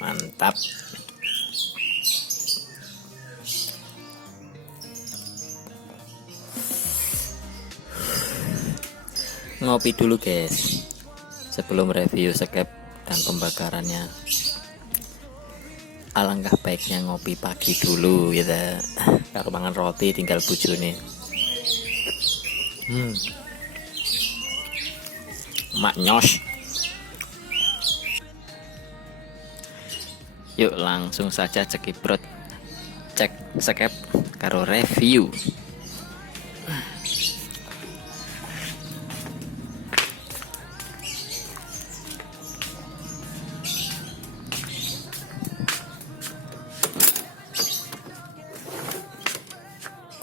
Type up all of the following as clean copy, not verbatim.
Mantap. Ngopi dulu guys sebelum review skep dan pembakarannya. Alangkah baiknya ngopi pagi dulu gitu. Kalau makan roti tinggal bujune. Maknyos. Yuk langsung saja cekibrot cek skep karo review.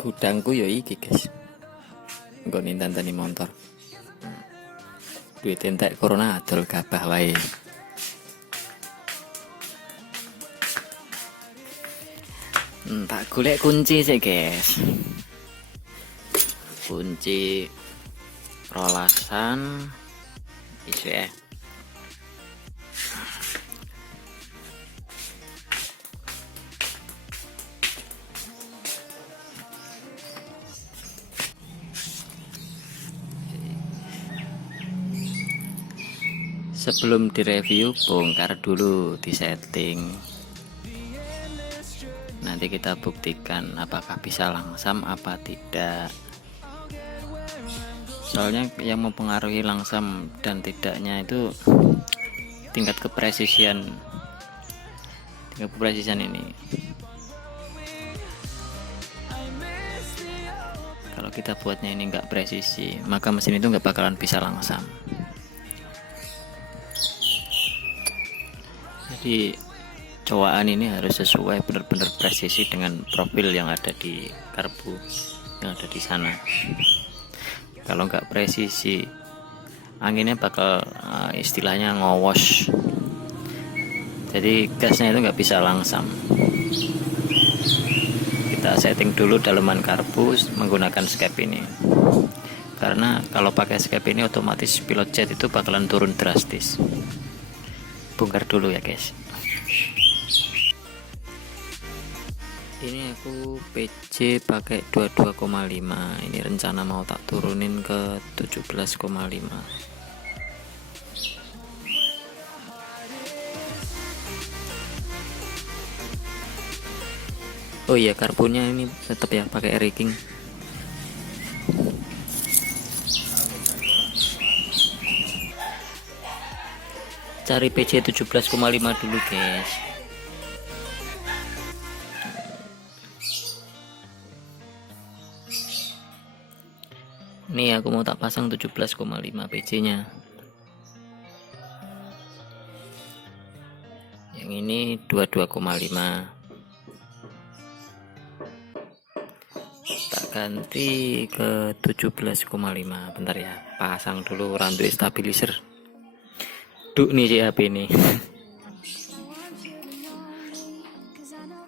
Gudangku yo iki guys, nggone tantani motor. Duit entek corona adol gabah wae. Tak golek kunci sih guys. Kunci rolasan iso ya. Sebelum direview bongkar dulu, di setting. Nanti kita buktikan apakah bisa langsam apa tidak. Soalnya yang mempengaruhi langsam dan tidaknya itu tingkat kepresisian ini. Kalau kita buatnya ini nggak presisi, maka mesin itu nggak bakalan bisa langsam. Jadi cowaan ini harus sesuai benar-benar presisi dengan profil yang ada di karbu yang ada di sana. Kalau nggak presisi, anginnya bakal istilahnya ngowos. Jadi gasnya itu nggak bisa langsam. Kita setting dulu daleman karbu menggunakan skep ini. Karena kalau pakai skep ini otomatis pilot jet itu bakalan turun drastis. Bongkar dulu ya guys. Ini aku PC pakai 22,5. Ini rencana mau tak turunin ke 17,5. Oh iya, karbonnya ini tetap ya pakai rigging. Cari PC 17,5 dulu guys. Nih aku mau tak pasang 17,5 PC nya. Yang ini 22,5. Tak ganti ke 17,5. Bentar ya, pasang dulu rantai stabilizer. Duk nih si HP ini.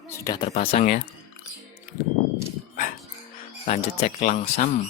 Sudah terpasang ya. Lanjut cek langsam.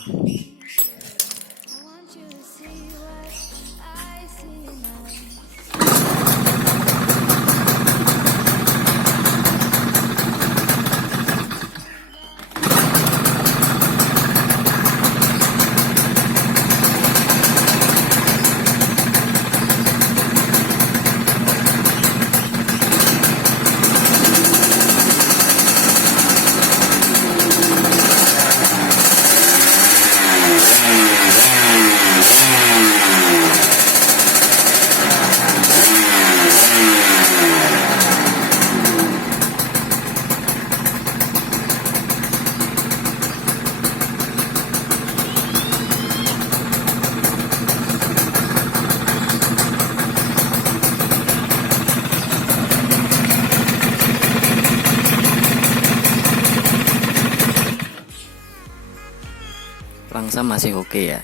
Langsam masih oke ya,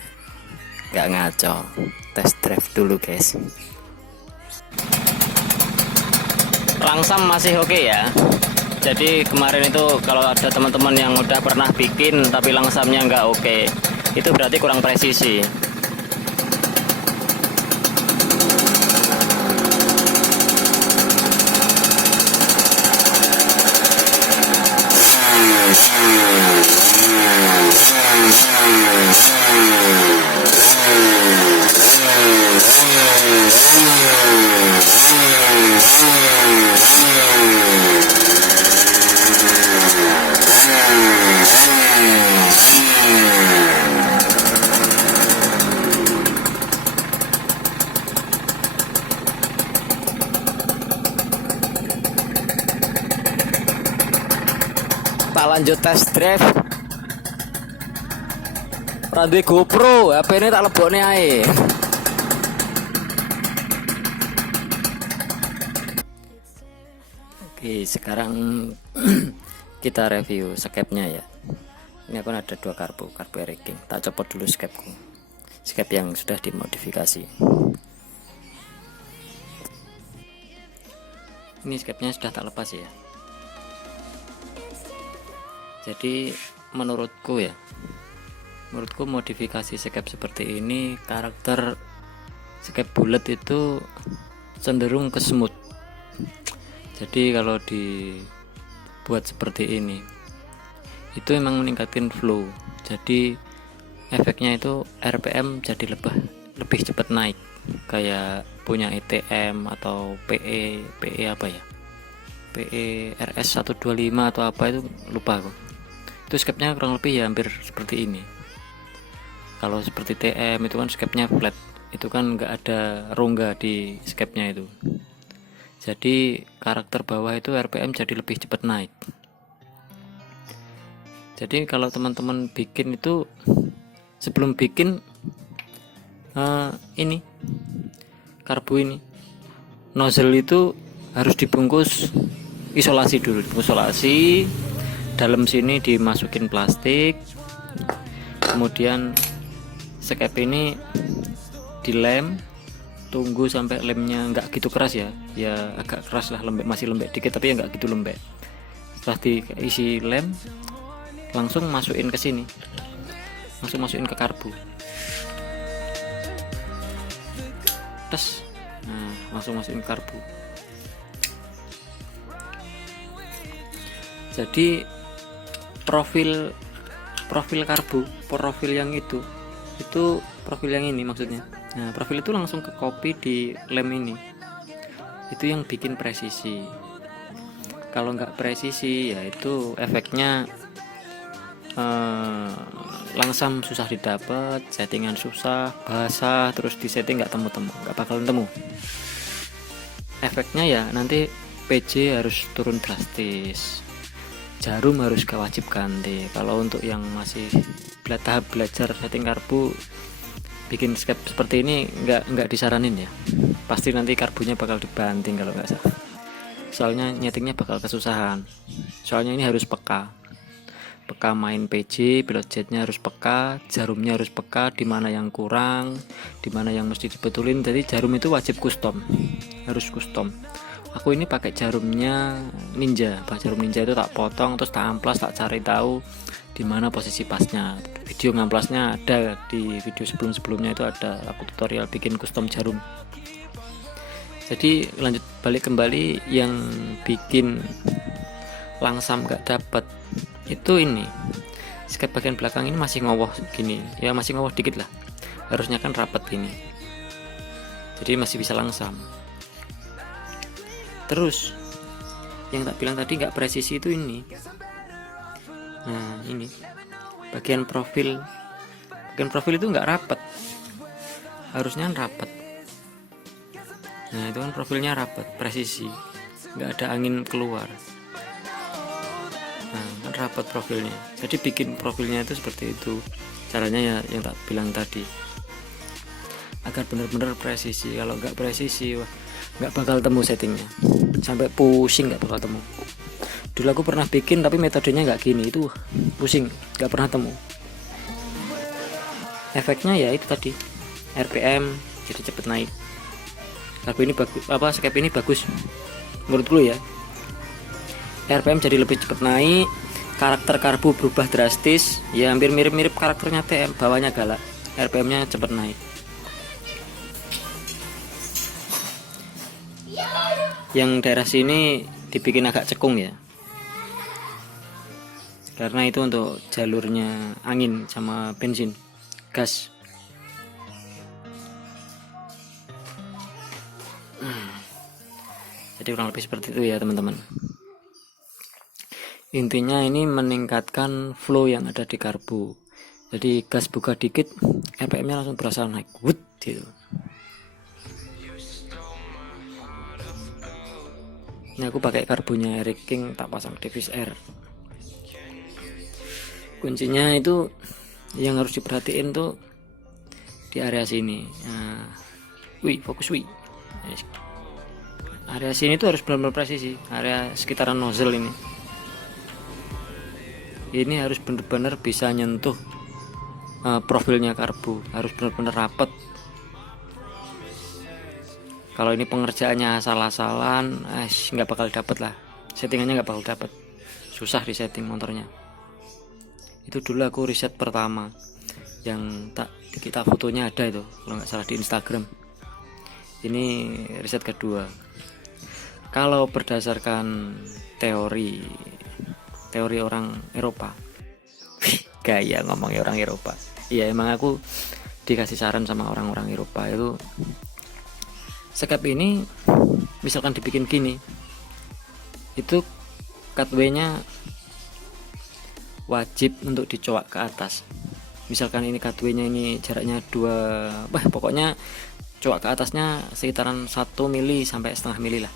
nggak ngaco. Test drive dulu guys. langsam masih oke ya. Jadi kemarin itu kalau ada teman-teman yang udah pernah bikin tapi langsamnya nggak oke, itu berarti kurang presisi. Tak lanjut test drive. Randuwe GoPro, HP ini tak lebokne ae. Oke, sekarang kita review skepnya ya. Ini aku ada 2 karbu ranking. Tak copot dulu skepku. Skep yang sudah dimodifikasi. Ini skepnya sudah tak lepas ya. Jadi menurutku modifikasi skep seperti ini, karakter skep bulat itu cenderung ke smooth. Jadi kalau dibuat seperti ini itu memang meningkatkan flow. Jadi efeknya itu RPM jadi lebih cepat naik, kayak punya ETM atau PE apa ya, PE RS 125 atau apa itu, lupa aku. Itu skepnya kurang lebih ya hampir seperti ini. Kalau seperti TM itu kan skepnya flat, itu kan nggak ada rongga di skepnya itu. Jadi karakter bawah itu RPM jadi lebih cepat naik. Jadi kalau teman-teman bikin itu, sebelum bikin ini karbu ini nozzle itu harus dibungkus isolasi dulu, isolasi. Dalam sini dimasukin plastik, kemudian skep ini dilem, tunggu sampai lemnya nggak gitu keras ya agak keras lah, lembek, masih lembek dikit tapi ya nggak gitu lembek. Setelah diisi lem, langsung masukin ke sini, langsung masukin ke karbu, tes, nah langsung masukin ke karbu. Jadi profil karbu, profil yang itu profil yang ini maksudnya. Nah profil itu langsung ke copy di lem ini, itu yang bikin presisi. Kalau nggak presisi ya itu efeknya langsam susah didapat, settingan susah, basah, terus di setting nggak nggak bakalan temu. Efeknya ya nanti PJ harus turun drastis, jarum harus wajib ganti. Kalau untuk yang masih tahap belajar setting karbu, bikin skep seperti ini nggak disaranin ya. Pasti nanti karbunya bakal dibanting kalau nggak salah. Soalnya nyetingnya bakal kesusahan. Soalnya ini harus peka main PJ, pilot jetnya harus peka, jarumnya harus peka, di mana yang kurang, di mana yang mesti dibetulin. Jadi jarum itu wajib custom, harus custom. Aku ini pakai jarumnya Ninja. Jarum Ninja itu tak potong, terus tak amplas, tak cari tahu di mana posisi pasnya. Video ngamplasnya ada di video sebelumnya, itu ada aku tutorial bikin custom jarum. Jadi lanjut balik kembali, yang bikin langsam gak dapet itu ini skep bagian belakang ini masih ngowoh gini ya, masih ngowoh dikit lah, harusnya kan rapet ini, jadi masih bisa langsam. Terus yang tak bilang tadi nggak presisi itu ini, nah ini bagian profil itu nggak rapet, harusnya rapet. Nah itu kan profilnya rapet, presisi, nggak ada angin keluar. Nah kan rapet profilnya, jadi bikin profilnya itu seperti itu caranya ya, yang tak bilang tadi, agar benar-benar presisi. Kalau nggak presisi, wah nggak bakal temu settingnya, sampai pusing nggak bakal temu. Dulu aku pernah bikin tapi metodenya nggak gini, itu pusing, nggak pernah temu. Efeknya ya itu tadi, RPM jadi cepet naik. Karbu ini bagus, skep ini bagus menurutku ya. RPM jadi lebih cepat naik, karakter karbu berubah drastis, ya hampir mirip-mirip karakternya TM, bawahnya galak, RPM-nya cepat naik. Yang daerah sini dibikin agak cekung ya, karena itu untuk jalurnya angin sama bensin, gas. Jadi kurang lebih seperti itu ya teman-teman. Intinya ini meningkatkan flow yang ada di karbu. Jadi gas buka dikit, RPM-nya langsung berasa naik, wut gitu. Ini aku pakai karbunya Eric King, tak pasang Davis R. Kuncinya itu yang harus diperhatiin tuh di area sini. Nah, fokus area sini tuh harus benar-benar presisi, area sekitaran nozzle ini harus benar-benar bisa nyentuh profilnya karbu, harus benar-benar rapet. Kalau ini pengerjaannya asal-asalan, nggak bakal dapet lah, settingannya nggak bakal dapet, susah di setting motornya. Itu dulu aku riset pertama, yang kita fotonya ada itu kalau nggak salah di Instagram. Ini riset kedua. Kalau berdasarkan teori orang Eropa, gaya ngomongnya orang Eropa. Iya, emang aku dikasih saran sama orang-orang Eropa itu, sekap ini misalkan dibikin gini, itu cutway-nya wajib untuk dicowak ke atas. Misalkan ini cutway-nya ini jaraknya 2, pokoknya cowak ke atasnya sekitaran 1 mili sampai setengah mili lah.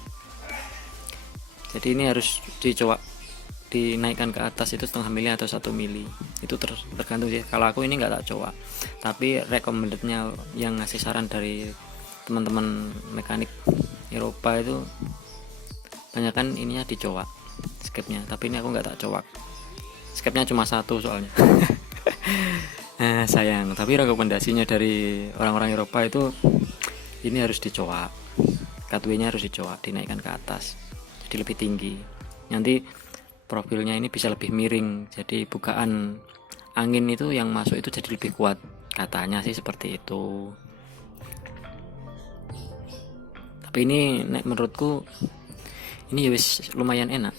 Jadi ini harus dicowak, dinaikkan ke atas itu setengah mili atau 1 mili, itu tergantung sih. Kalau aku ini nggak tak cowak, tapi recommendednya yang ngasih saran dari teman-teman mekanik Eropa itu banyakan ininya dicowak skepnya, tapi ini aku nggak tak cowak, skepnya cuma 1 soalnya. Sayang, tapi rekomendasinya dari orang-orang Eropa itu ini harus dicowak, cutway-nya harus dicowak, dinaikkan ke atas jadi lebih tinggi, nanti profilnya ini bisa lebih miring, jadi bukaan angin itu yang masuk itu jadi lebih kuat, katanya sih seperti itu. Tapi ini menurutku ini wis lumayan enak,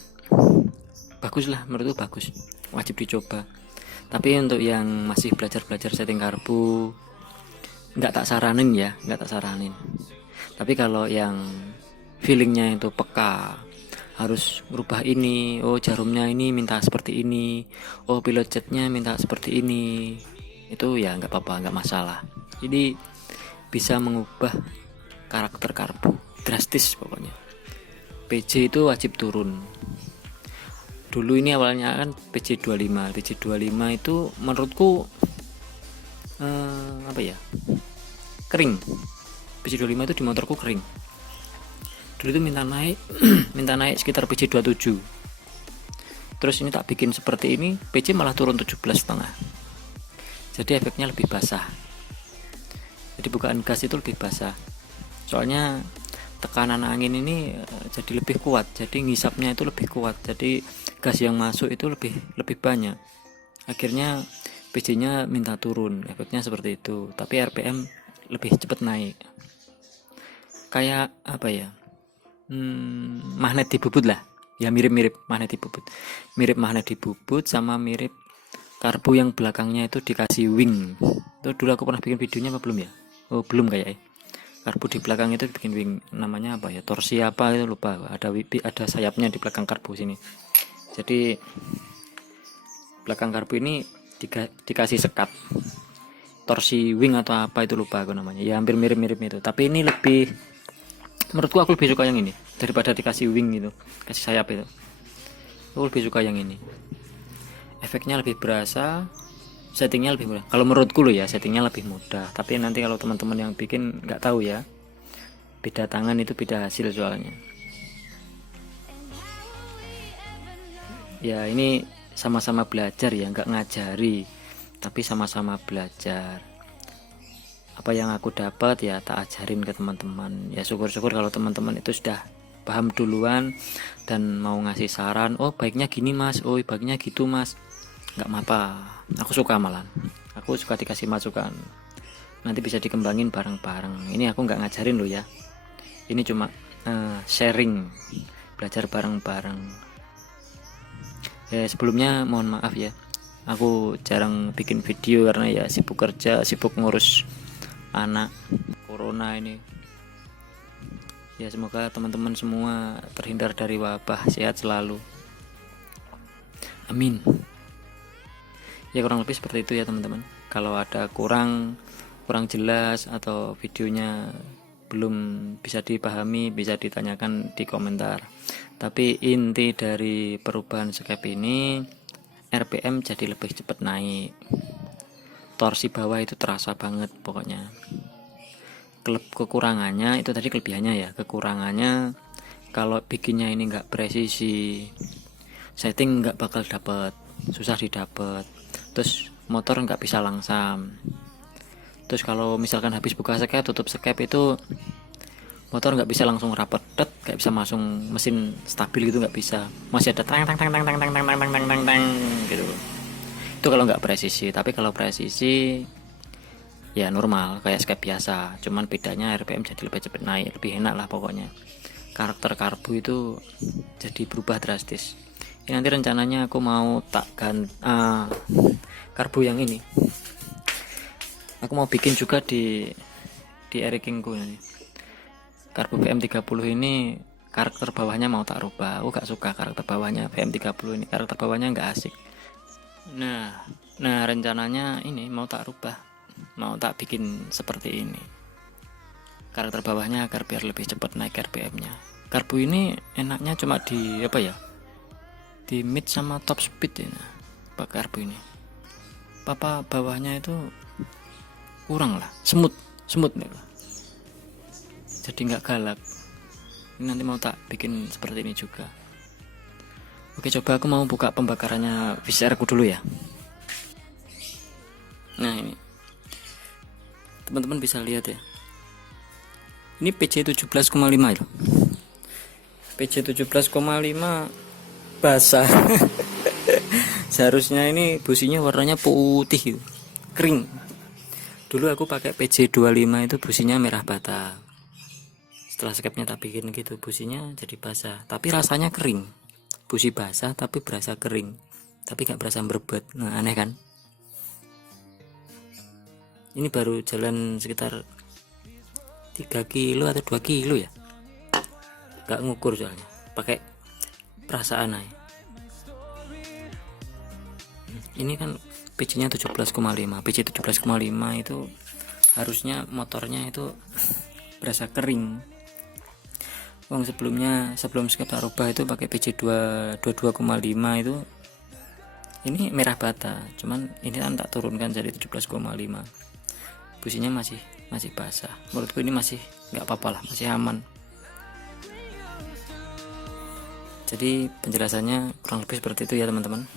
bagus lah, menurutku bagus, wajib dicoba. Tapi untuk yang masih belajar setting karbu, nggak tak saranin. Tapi kalau yang feelingnya itu peka, harus merubah ini, jarumnya ini minta seperti ini, pilot jetnya minta seperti ini, itu ya nggak apa-apa, nggak masalah. Jadi bisa mengubah karakter karbu drastis pokoknya. PJ itu wajib turun. Dulu ini awalnya kan PJ25 itu menurutku kering. PJ25 itu di motorku kering. Dulu itu minta naik sekitar PJ27. Terus ini tak bikin seperti ini, PJ malah turun 17,5. Jadi efeknya lebih basah. Jadi bukaan gas itu lebih basah. Soalnya tekanan angin ini jadi lebih kuat, jadi ngisapnya itu lebih kuat, jadi gas yang masuk itu lebih banyak. Akhirnya PJ-nya minta turun, efeknya seperti itu. Tapi RPM lebih cepat naik. Kayak magnet di bubut lah, ya mirip magnet di bubut, mirip magnet di bubut sama mirip karbu yang belakangnya itu dikasih wing. Itu dulu aku pernah bikin videonya apa belum ya? Belum kayaknya. Karbu di belakang itu bikin wing, namanya torsi apa itu lupa, ada sayapnya di belakang karbu sini. Jadi belakang karbu ini dikasih sekat torsi wing atau apa itu lupa aku namanya, ya hampir mirip itu. Tapi ini menurutku aku lebih suka yang ini daripada dikasih wing gitu, kasih sayap itu. Aku lebih suka yang ini, efeknya lebih berasa, settingnya lebih mudah. Kalau menurutku loh ya, settingnya lebih mudah. Tapi nanti kalau teman-teman yang bikin nggak tahu ya, beda tangan itu beda hasil soalnya. Ya ini sama-sama belajar ya, nggak ngajari, tapi sama-sama belajar. Apa yang aku dapat ya tak ajarin ke teman-teman. Ya syukur-syukur kalau teman-teman itu sudah paham duluan dan mau ngasih saran, oh baiknya gini mas, oh baiknya gitu mas, nggak apa, aku suka, malah aku suka dikasih masukan, nanti bisa dikembangin bareng-bareng. Ini aku nggak ngajarin loh ya, ini cuma sharing, belajar bareng-bareng. Sebelumnya mohon maaf ya, aku jarang bikin video karena ya sibuk kerja, sibuk ngurus anak, corona ini. Ya semoga teman-teman semua terhindar dari wabah, sehat selalu, amin. Ya kurang lebih seperti itu ya teman-teman. Kalau ada kurang jelas atau videonya belum bisa dipahami, bisa ditanyakan di komentar. Tapi inti dari perubahan Skype ini, RPM jadi lebih cepat naik, torsi bawah itu terasa banget pokoknya. Kekurangannya itu tadi, kelebihannya ya, kekurangannya kalau bikinnya ini nggak presisi, setting nggak bakal dapet, susah didapat. Terus motor nggak bisa langsam. Terus kalau misalkan habis buka Skype, tutup Skype itu motor nggak bisa langsung rapet, nggak bisa masuk mesin stabil gitu, nggak bisa, masih ada tang tang tang tang tang tang tang tang tang tang gitu. Itu kalau nggak presisi. Tapi kalau presisi ya normal kayak Skype biasa, cuman bedanya RPM jadi lebih cepat naik, lebih enak lah pokoknya. Karakter karbu itu jadi berubah drastis. Ini nanti rencananya aku mau tak ganti karbu yang ini, aku mau bikin juga di Erikingku ini. Karbu VM30 ini karakter bawahnya mau tak rubah. Aku gak suka karakter bawahnya VM30 ini, karakter bawahnya nggak asik. Nah rencananya ini mau tak rubah, mau tak bikin seperti ini, karakter bawahnya agar biar lebih cepat naik RPM-nya. Karbu ini enaknya cuma di apa ya, di mid sama top speed ini pakai karbu ini. Bawahnya itu kurang lah, semut nih lah, jadi nggak galak. Ini nanti mau tak bikin seperti ini juga. Oke, coba aku mau buka pembakarannya VCR ku dulu ya. Nah ini teman-teman bisa lihat ya, ini PC 17,5 itu, PC 17,5 basah. Seharusnya ini businya warnanya putih gitu, kering. Dulu aku pakai PC 25 itu businya merah bata. Setelah Skype-nya tak bikin gitu, businya jadi basah, tapi rasanya kering. Busi basah tapi berasa kering, tapi gak berasa berbet. Nah aneh kan. Ini baru jalan sekitar 3 kilo atau 2 kilo ya, gak ngukur soalnya, pakai perasaan aja. Ini kan PC nya 17,5. PC 17,5 itu harusnya motornya itu berasa kering. Sebelum Skype tak rubah itu pakai PC 22,5 itu, ini merah bata, cuman ini kan tak turunkan jadi 17,5. Businya masih basah. Menurutku ini masih nggak apa-apa lah, masih aman. Jadi penjelasannya kurang lebih seperti itu ya teman-teman.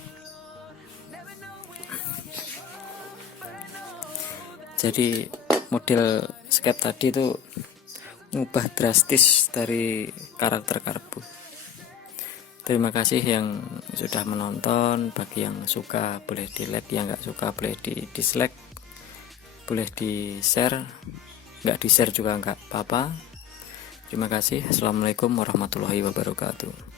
Jadi model Skype tadi itu ngubah drastis dari karakter karbu. Terima kasih yang sudah menonton. Bagi yang suka boleh di like, yang nggak suka boleh di dislike, boleh di share, nggak di share juga nggak apa-apa. Terima kasih. Assalamualaikum warahmatullahi wabarakatuh.